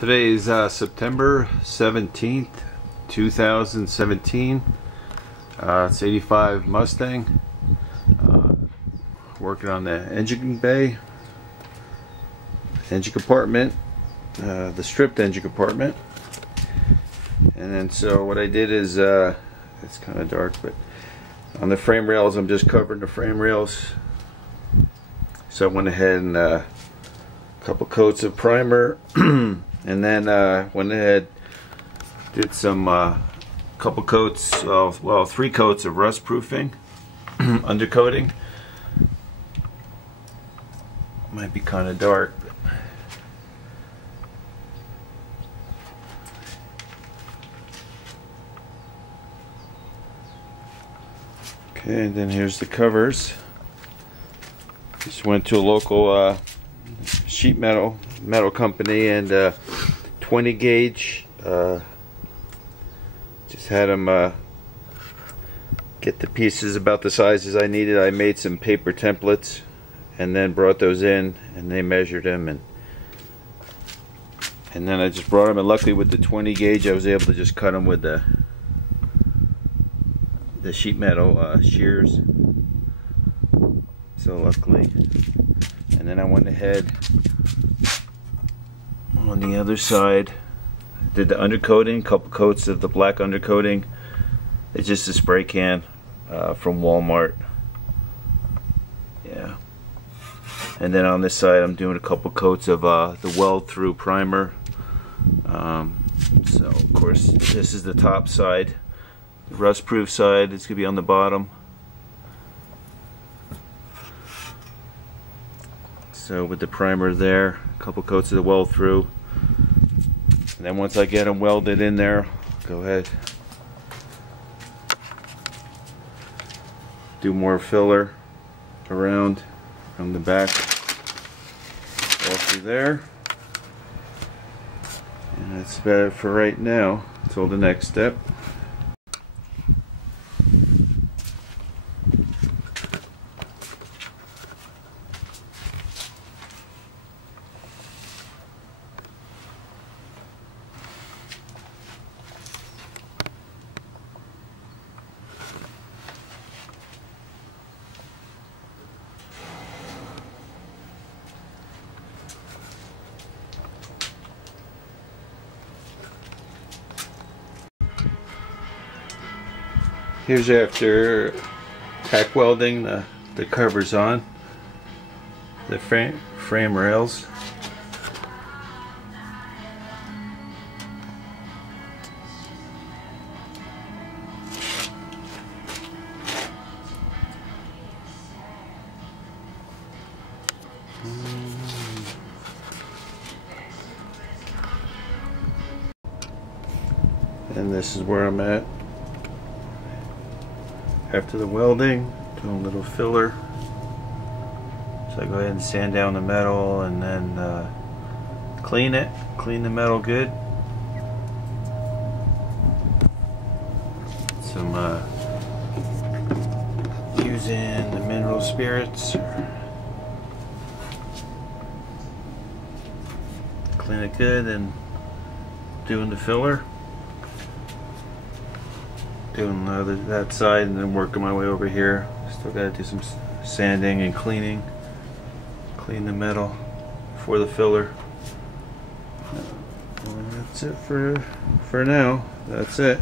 Today is September 17th, 2017. It's 85 Mustang. Working on the engine bay, engine compartment, the stripped engine compartment. And then so what I did is, it's kind of dark, but on the frame rails, I'm just covering the frame rails. So I went ahead and a couple coats of primer. And then went ahead, did some couple coats of, well, 3 coats of rust proofing, undercoating. Might be kind of dark. Okay, and then here's the covers. Just went to a local sheet metal company and 20 gauge. Just had them get the pieces about the sizes I needed. I made some paper templates and then brought those in, and they measured them, and then I just brought them, and luckily with the 20 gauge I was able to just cut them with the sheet metal shears. So luckily. And then I went ahead on the other side, did the undercoating, couple coats of the black undercoating. It's just a spray can from Walmart. Yeah. And then on this side I'm doing a couple coats of the weld through primer. So of course this is the top side. The rust proof side, it's going to be on the bottom. So with the primer there, a couple coats of the weld through, and then once I get them welded in there, go ahead, do more filler around from the back, all through there, and that's about it for right now until the next step. Here's after tack welding the covers on the frame rails. And this is where I'm at. After the welding, doing a little filler. So I go ahead and sand down the metal and then clean it, clean the metal good. Some using the mineral spirits. Clean it good and doing the filler. Doing that side and then working my way over here. Still got to do some sanding and cleaning. Clean the metal for the filler. And that's it for now. That's it.